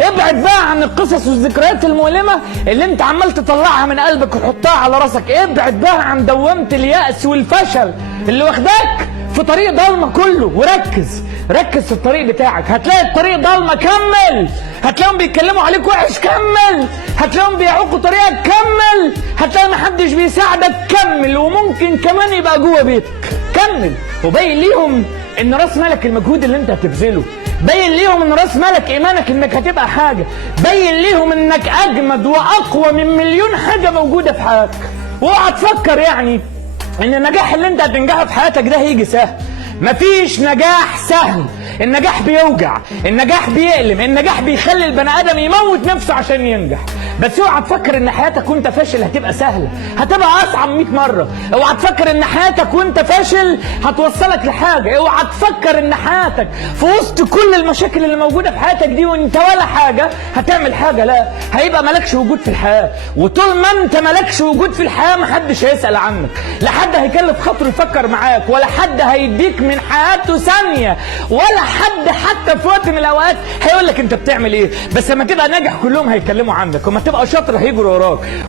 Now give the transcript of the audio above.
ابعد بقى عن القصص والذكريات المؤلمة اللي انت عمال تطلعها من قلبك وتحطها على راسك. ابعد بقى عن دوامة اليأس والفشل اللي واخداك في طريق ضلمة كله، وركز في الطريق بتاعك. هتلاقي الطريق ضلمة، كمل. هتلاقيهم بيتكلموا عليك وحش، كمل. هتلاقيهم بيعوقوا طريقك، كمل. هتلاقي محدش بيساعدك، كمل. وممكن كمان يبقى جوه بيتك، كمل. وبين ليهم ان راس مالك المجهود اللي انت هتبذله، بين ليهم ان راس مالك ايمانك انك هتبقى حاجه، بين ليهم انك اجمد واقوى من مليون حاجه موجوده في حياتك. واوعى تفكر يعني ان النجاح اللي انت هتنجحه في حياتك ده هيجي سهل. مفيش نجاح سهل. النجاح بيوجع، النجاح بيألم، النجاح بيخلي البني ادم يموت نفسه عشان ينجح. بس اوعى تفكر ان حياتك وانت فاشل هتبقى سهله، هتبقى اصعب 100 مره. اوعى تفكر ان حياتك وانت فاشل هتوصلك لحاجه. اوعى تفكر ان حياتك في وسط كل المشاكل اللي موجوده في حياتك دي وانت ولا حاجه هتعمل حاجه. لا، هيبقى مالكش وجود في الحياه. وطول ما انت مالكش وجود في الحياه محدش هيسال عنك، لا حد هيكلف خاطره يفكر معاك، ولا حد هيديك من حياته ثانيه، ولا حد حتى في وقت من الاوقات هيقول لك انت بتعمل ايه. بس لما تبقى ناجح كلهم هيتكلموا عنك، وما تبقى شاطر هيجروا وراك.